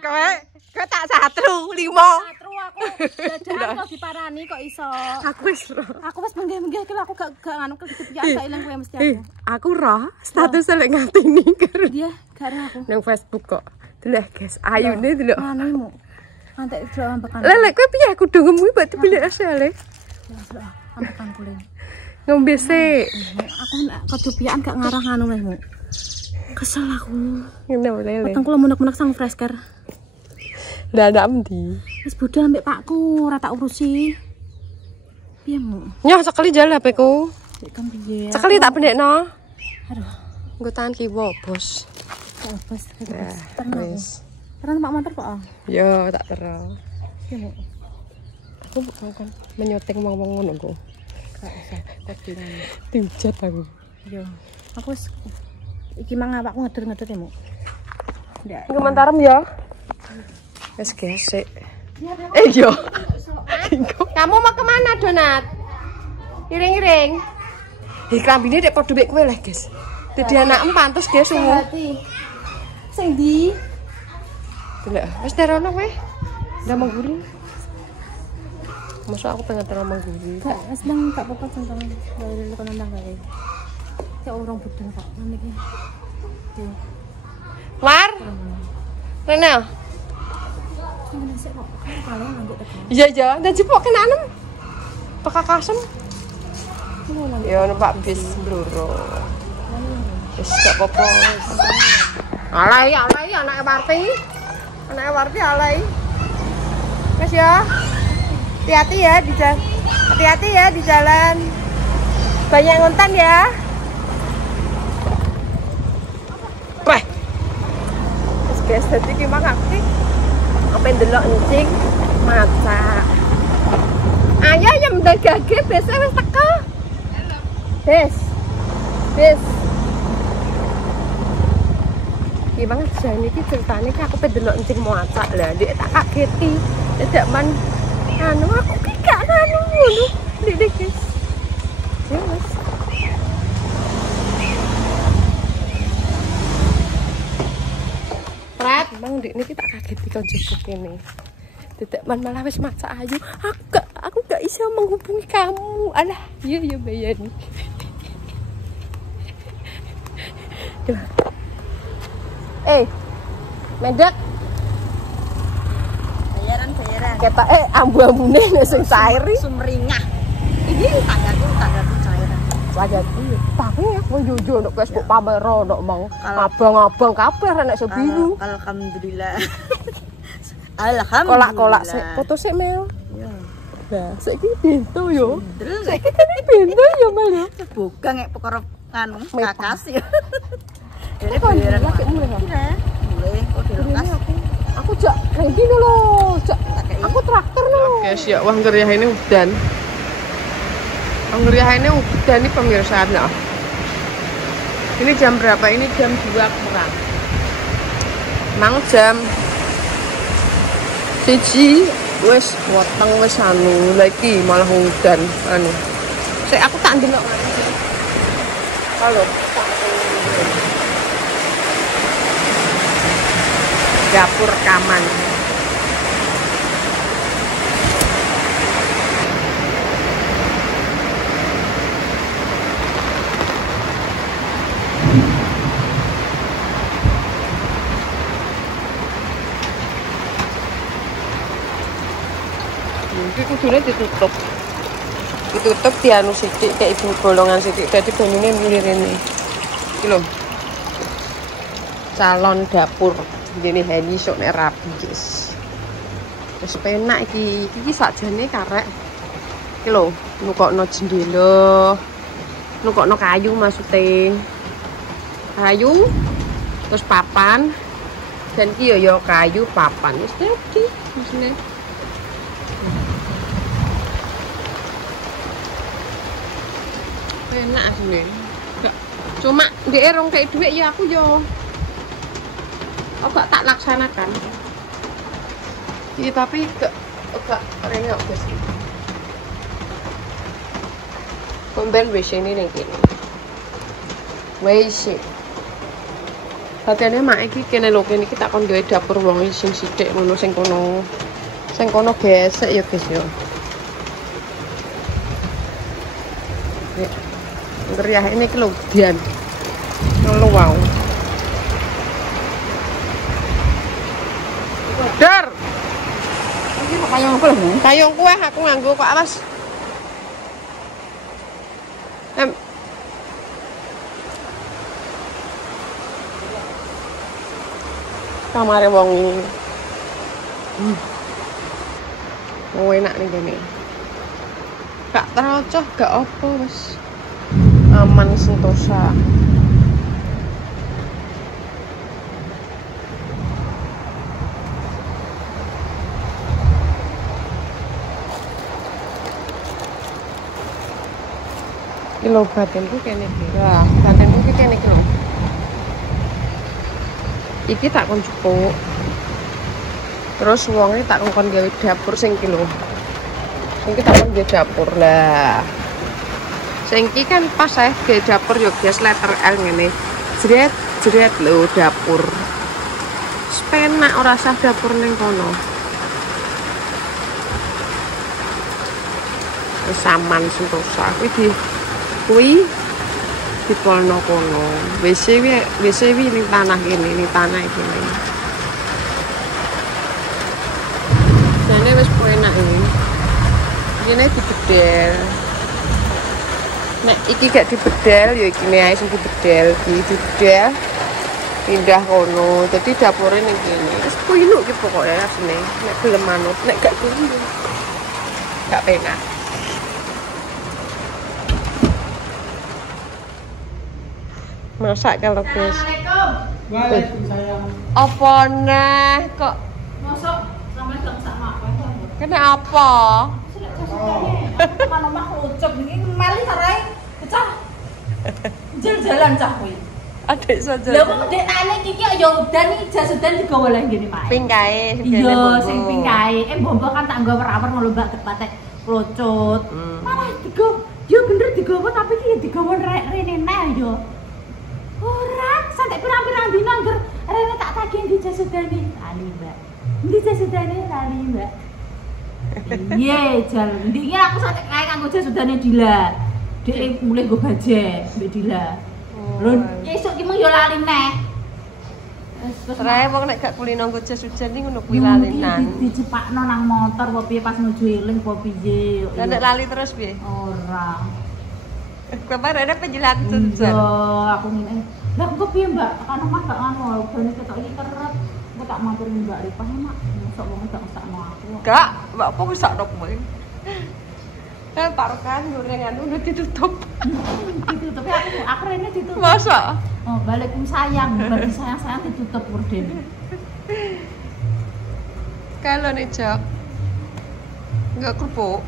Kowe tak satru 5. Satru aku jajan kok diparani kok iso. Aku wis menggih-menggih iki aku gak anu kepikiran gak ilang kowe mesti aku. Aku roh status lek ngatini karo dia gak aku. Nang Facebook kok. Deleh guys, ayune delok. Anumu. Antek delok ambekan. Lek kowe piye aku dongemu berarti beli asale. Ambekan kuling. Ngombe sik. Aku kedupian gak ngarah anu mehmu. Kesel aku. Ngene lele. Peteng kula munek-munek sang fresh care. Lah ndak endi. Wis budal ambek pakku, ora tak urusi. Piye mu? Nyah sekali jal HP-ku. Kan piye? Sekali tak pendekno. Aduh, Nggo tahan kiwa, Bos. ya bos. Wis. Terus Pak Montor kok. Yo tak tero. Piye mu? Aku kan menyoting wong-wong ngono kok. Gak usah, kok dinane. Diujat aku. Yo, aku wis iki mang awakku ngeder-ngeder ya, Mu. Ndak. Komentarem ya. Wis gesek. Yo. Kamu mau kemana, Donat? Iring-iring. Klambine dek padha mek kowe leh, guys. Dadi anak pantes dia sungu. Sing ndi? Delok, wis terono kowe. Ndak mengguri. Masa aku pengen terlalu mengguri. Gak, wis nang gak apa-apa centang. Dari kono nang gawe. Cek orang budal kok nang iki. Yo. War. Rena. Nang sik kok. Kalau nganjuk tekan. Iya iya, dan jepok kena anem. Peka kasem. Ya numpak bis bluro. Wis gak apa-apa. Alai anake Warti. Anake Warti alai. Wes ya. Hati-hati ya di jalan. Hati-hati ya di jalan. Banyak ngontan ya. Wah. Wes guys, dadi ki mangake. Apa ndelok encing masak. Ayo ya mendagage bese wis teko. Bis. Gimana sih ini ceritanya aku pendelok encing masak lah, dia tak kageti. Tidak man anu aku ki gak anu ngono. Dik guys. Ya wis. Prat, Bang Dik niki tak kageti koncoku kene. Tidak man malah wis masak ayu. Aku gak bisa menghubungi kamu. Alah, iya bayani. Mendak. Bayaran. Ketok ambu-ambune nek sing cairi Sumringah. Ini tanggaku cairan. Sajati. Tapi aku jojo nek Facebook pamero nek mong abang-abang kabeh nek sebiru. Alhamdulillah. Kolak-kolak sik, foto sik Mel. Iya. Lah, saiki pintu yo. Saiki pintu yo Mel yo. Bukan nek perkara anu kakas ya. Jadi bayaran lagi mulai. Mulai kok dilekas. Aku jak kayak gini loh, aku traktor loh. Guys ya, wah ngeriah ini udan. Ngeriah ini udan nih pemirsa. Nah. Ini jam berapa? Ini jam 2 kurang. Mang jam siji wes weteng wes anu lagi malah udan anu. Saya aku tak ndelok. Halo. Dapur rekaman. Ini kudune ditutup di anu sithik kayak ibu bolongan sithik dadi banyune mulir ini iki lho calon dapur gini Heni sok nek rapi guys wis penak iki sakjane karek iki lho nukokno jendela nukokno kayu maksude kayu terus papan dan iki yo kayu papan wis dadi mesine enak asline. Cuma ndek rong kayak duit ya aku yo. Gak tak laksanakan. Iya tapi gak rengok guys. Komben WC ini ning kene. WC. Latihannya mak iki kene lho, kene iki tak kon gawe dapur wong sing sithik ngono sing kono. Sing kono gesek ya, guys ya. Ngeriah ini iki lho dian. Ngono wae. Dar. Iki kok kayong apa lho? Kayong kuwe aku nganggo kok awas. Kamare wong iki. Oh enak nih gini. Gak terocoh, gak apa wis. Aman sentosa. Iki lho badanku kene iki. Lah, badanku iki kene iki lho. Iki tak kon cupuk. Terus wonge tak kon gawe dapur sing iki lho. Sing iki tak kon gawe dapur lah. Sing iki kan pas ae gawe dapur yo gas letter L ngene. Jret lho dapur. Penak ora usah dapur ning kono. Wis aman sentosa kuwi dipolno kono. WC ning tanah kene, ning tanah iki. Jane wis enak iki. Kene dibedel. Nek iki gak dibedel ya iki ae sing dibedel, dibedel. Pindah kono. Dadi dapure ning kene. Wis kuwi ki pokoke asline. Nek gelem manut, nek gak kuwi gak penak. Masak kalau guys. Waalaikumsalam. Apa neh kok Mosok sampean gak masak apa? kena apa? Kan omah ucap iki meli sarai pecah. Jalan-jalan cah kuwi. Adik saja. Lha kok ndekane iki ya udan iki jasudan digawa leh ngene Pak. Pink kae Iya, sing pink kae. Bombo kan tak nggawa rawar ngono Mbak kepatek klocut. Malah digawa. Ya bener digawa tapi iki digawa rene neh yo. Ora, sampe pirang-pirang dina ngger rene tak tagih di jasudane. Lali, Mbak. Ndi jasudane lali, Mbak. Iya, jalan. Ndike aku sampe kae kanggo jasudane Dila. Dek mulai go bajek mbek Dila. Lho, esuk ki mung yo lali neh. Serae wong nek gak kulino nggo jas hujan iki ngono kuwi lalinan. Dicepakno nang motor apa piye pas nuju eling apa piye. Lah nek lali terus piye? Ora. Kemarin ada penjelasan hujan. Aku ngene. Lah kok piye Mbak? Kan omah gak ngono, bane ketok iki kerep. Aku tak mampiri Mbak Ripah mak. Mosok wong gak mesakno aku. Gak, Mbak apa wis sak kowe. Kan parukan gorengan udah ditutup. Ditutup ya aku rene ditutup. Masa? Oh, balikum sayang, berarti sayang-sayang ditutup gorden. Kalau nih, Cok. Enggak kerupuk.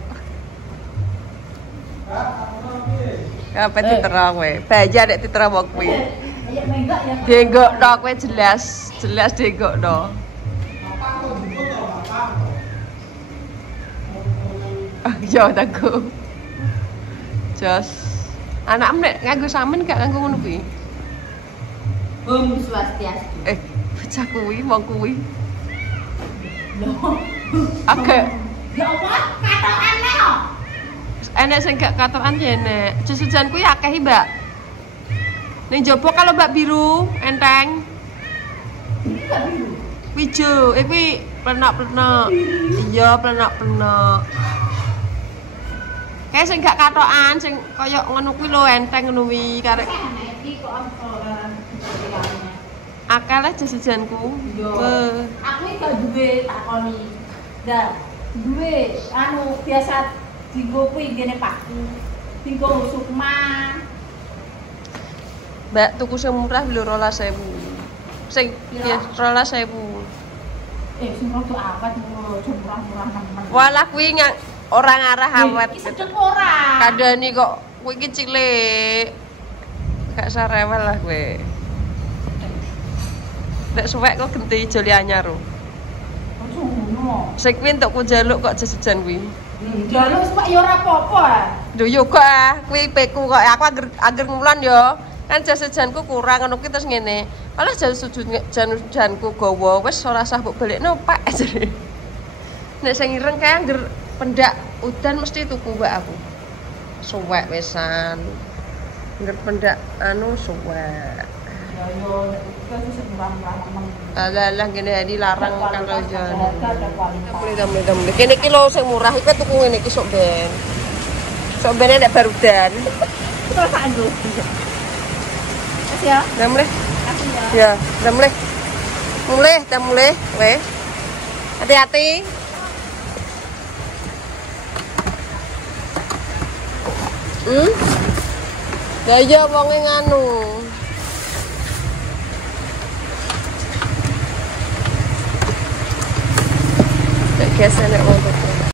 Apa diterang we? Baja dek diterang wong kuwi. Ya menggak ya. Denggok tok kowe jelas denggok tok. Yo taku. Jos. Anakmu nek nganggo samen gak nganggo ngono kuwi? Om Swastiastu. Bocah kuwi wong kuwi. Loh. Oke. Ya apa? Katokan nek kok. Enek sing gak katokan ya enek. Jas hujan kuwi akeh, Mbak. Ning jopo kalau Mbak biru, enteng. Iki gak biru. Ijo, kuwi plenak-plenak. Iya, plenak-plenak. Kayak sing gak katokan, sing kaya ngono kuwi lho enteng ngono kuwi karek. Iki kok Akeh lah jas hujanku. Aku iki gak duwe takoni. Ndak duwe anu biasa dienggo kuwi ngene Pakku. Dienggo Sukma. Mbak tuku sing murah lho 12.000. Sing ya 12.000. Sing rada awet murah-murah nemen. Walah kuwi ora ngarah awet. Iki sedep ora. Kandhani kok kuwi iki cilik. Gak sarewel lah kowe. Nek suwek kok genti joli anyar. Ngono. Sing kuwi entuk ku njaluk kok jas hujan kuwi. Jaluk suwek ya ora apa-apa. Lho yo kok kuwi peku kok aku angger ngulon yo. Kan jas hujanku kurang ngono kuwi terus ngene. Alah janku gawa wis ora usah mbok balekno Pak jare. Nek sing ireng kae angger pendak udan mesti tuku mbak aku. Suwek wisan. Angger pendak anu suwek. Ya yo nek sing murah-murah temen. Alah ngene iki larang karo jan. Boleh. Kene iki lho sing murah iki tuku ngene iki sok ben. Sok ben nek barudan. Terus sak nggo. Wis ya. Udah mulai. Kasih ya. Ya, udah mulai. Kita mulai. Weh. Hati-hati. Ya iya wonge nganu. Nek gesek nek wong